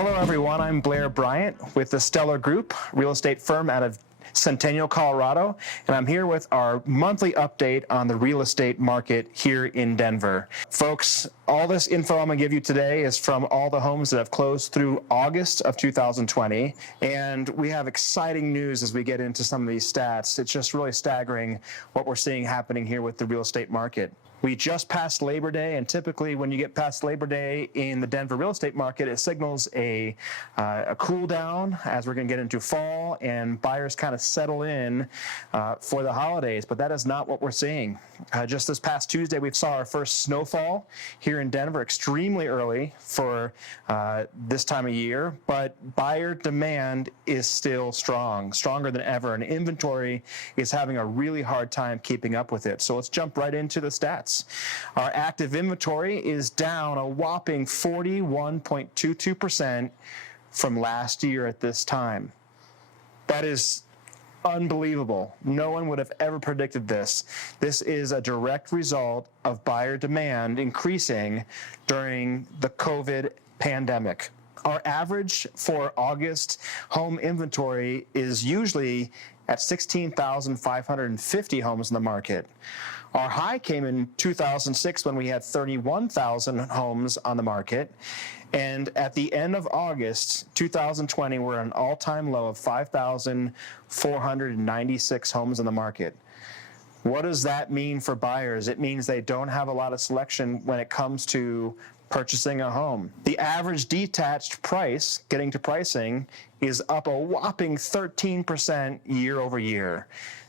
Well, hello everyone. I'm Blair Bryant with the Steller Group, real estate firm out of Centennial, Colorado, and I'm here with our monthly update on the real estate market here in Denver. Folks, all this info I'm going to give you today is from all the homes that have closed through August of 2020, and we have exciting news as we get into some of these stats. It's just really staggering what we're seeing happening here with the real estate market. We just passed Labor Day, and typically when you get past Labor Day in the Denver real estate market, it signals a cool down as we're going to get into fall and buyers kind of settle in for the holidays, but that is not what we're seeing. Just this past Tuesday, we saw our first snowfall here in Denver, extremely early for this time of year, but buyer demand is still strong, stronger than ever, and inventory is having a really hard time keeping up with it. So let's jump right into the stats. Our active inventory is down a whopping 41.22% from last year at this time. That is unbelievable. No one would have ever predicted this. This is a direct result of buyer demand increasing during the COVID pandemic. Our average for August home inventory is usually at 16,550 homes in the market. Our high came in 2006 when we had 31,000 homes on the market. And at the end of August 2020, we're at an all-time low of 5,496 homes in the market. What does that mean for buyers? It means they don't have a lot of selection when it comes to purchasing a home. The average detached price, getting to pricing, is up a whopping 13% year over year.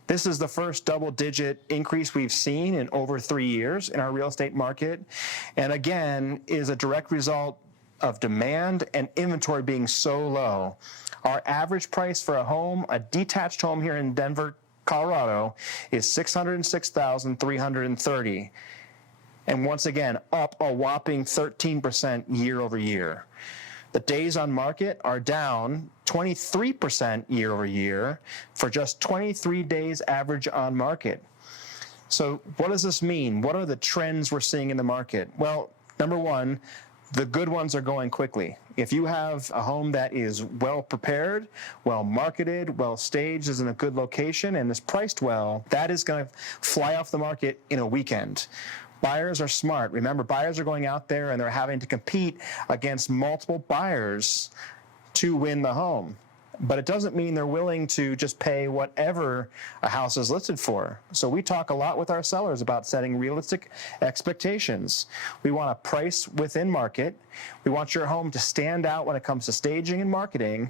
This is the first double-digit increase we've seen in over 3 years in our real estate market, and again, is a direct result of demand and inventory being so low. Our average price for a home, a detached home here in Denver, Colorado, is $606,330. And once again, up a whopping 13% year over year. The days on market are down 23% year over year for just 23 days average on market. So what does this mean? What are the trends we're seeing in the market? Well, number one, the good ones are going quickly. If you have a home that is well prepared, well marketed, well staged, is in a good location, and is priced well, that is going to fly off the market in a weekend. Buyers are smart. Remember, buyers are going out there and they're having to compete against multiple buyers to win the home. But it doesn't mean they're willing to just pay whatever a house is listed for. So we talk a lot with our sellers about setting realistic expectations. We want a price within market. We want your home to stand out when it comes to staging and marketing.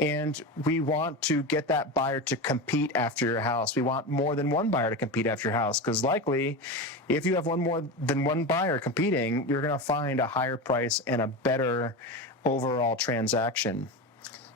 And we want to get that buyer to compete after your house. We want more than one buyer to compete after your house, because likely, if you have more than one buyer competing, you're going to find a higher price and a better overall transaction.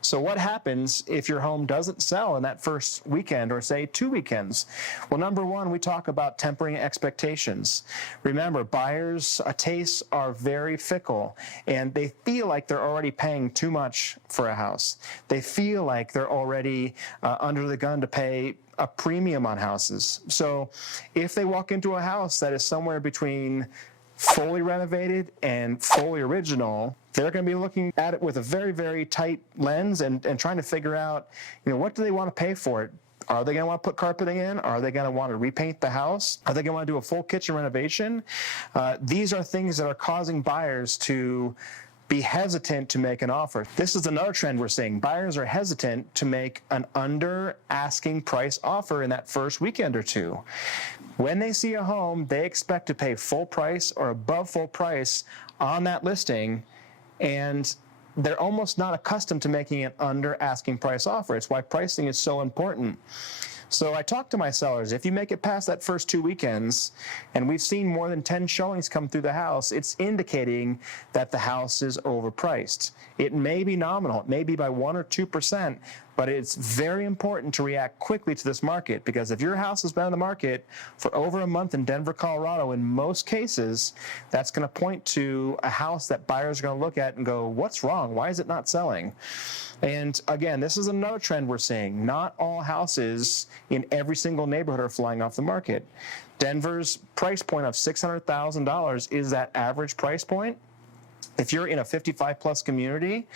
So what happens if your home doesn't sell in that first weekend, or say 2 weekends? Well, number one, we talk about tempering expectations. Remember, buyers' tastes are very fickle, and they feel like they're already paying too much for a house. They feel like they're already under the gun to pay a premium on houses. So if they walk into a house that is somewhere between fully renovated and fully original, they're going to be looking at it with a very, very tight lens and trying to figure out, what do they want to pay for it? Are they going to want to put carpeting in? Are they going to want to repaint the house? Are they going to want to do a full kitchen renovation? These are things that are causing buyers to be hesitant to make an offer. This is another trend we're seeing. Buyers are hesitant to make an under asking price offer in that first weekend or two. When they see a home, they expect to pay full price or above full price on that listing, and they're almost not accustomed to making an under asking price offer. It's why pricing is so important. So I talk to my sellers. If you make it past that first 2 weekends, and we've seen more than 10 showings come through the house, it's indicating that the house is overpriced. It may be nominal. It may be by 1 or 2%, but it's very important to react quickly to this market, because if your house has been on the market for over a month in Denver, Colorado, in most cases, that's going to point to a house that buyers are going to look at and go, what's wrong? Why is it not selling? And again, this is another trend we're seeing. Not all houses in every single neighborhood are flying off the market. Denver's price point of $600,000 is that average price point. If you're in a 55 plus community,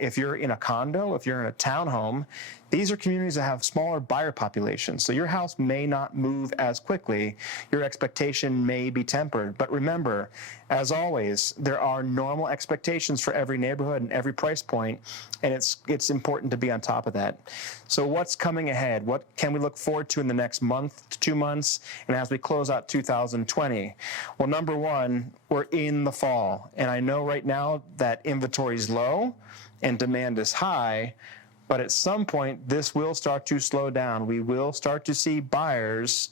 if you're in a condo, if you're in a townhome, these are communities that have smaller buyer populations. So your house may not move as quickly. Your expectation may be tempered. But remember, as always, there are normal expectations for every neighborhood and every price point, and it's important to be on top of that. So what's coming ahead? What can we look forward to in the next month to 2 months, and as we close out 2020? Well, number one, we're in the fall, and I know right now that inventory is low and demand is high, but at some point, this will start to slow down. We will start to see buyers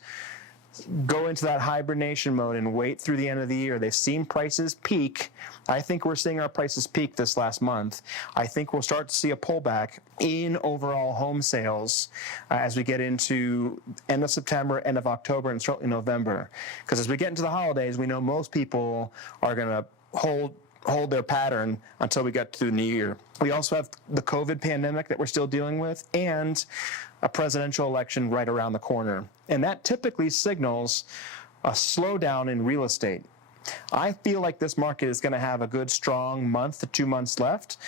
go into that hibernation mode and wait through the end of the year. They've seen prices peak. I think we're seeing our prices peak this last month. I think we'll start to see a pullback in overall home sales as we get into end of September, end of October, and certainly November. Because as we get into the holidays, we know most people are going to hold their pattern until we get to the new year. We also have the COVID pandemic that we're still dealing with and a presidential election right around the corner. And that typically signals a slowdown in real estate. I feel like this market is going to have a good, strong month to 2 months left.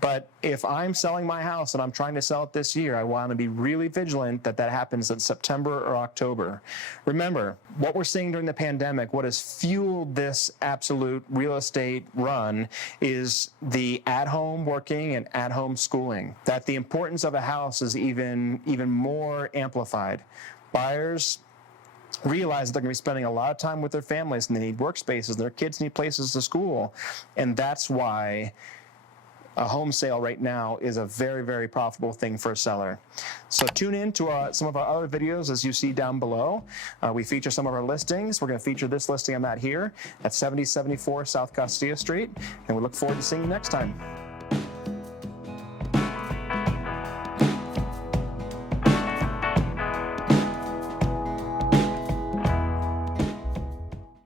But if I'm selling my house and I'm trying to sell it this year, I want to be really vigilant that that happens in September or October. Remember, what we're seeing during the pandemic, what has fueled this absolute real estate run is the at-home working and at-home schooling. That the importance of a house is even more amplified. Buyers realize they're going to be spending a lot of time with their families and they need workspaces, and their kids need places to school. And that's why a home sale right now is a very, very profitable thing for a seller. So tune in to some of our other videos as you see down below. We feature some of our listings. We're going to feature this listing I'm at here at 7074 South Castilla Street, and we look forward to seeing you next time.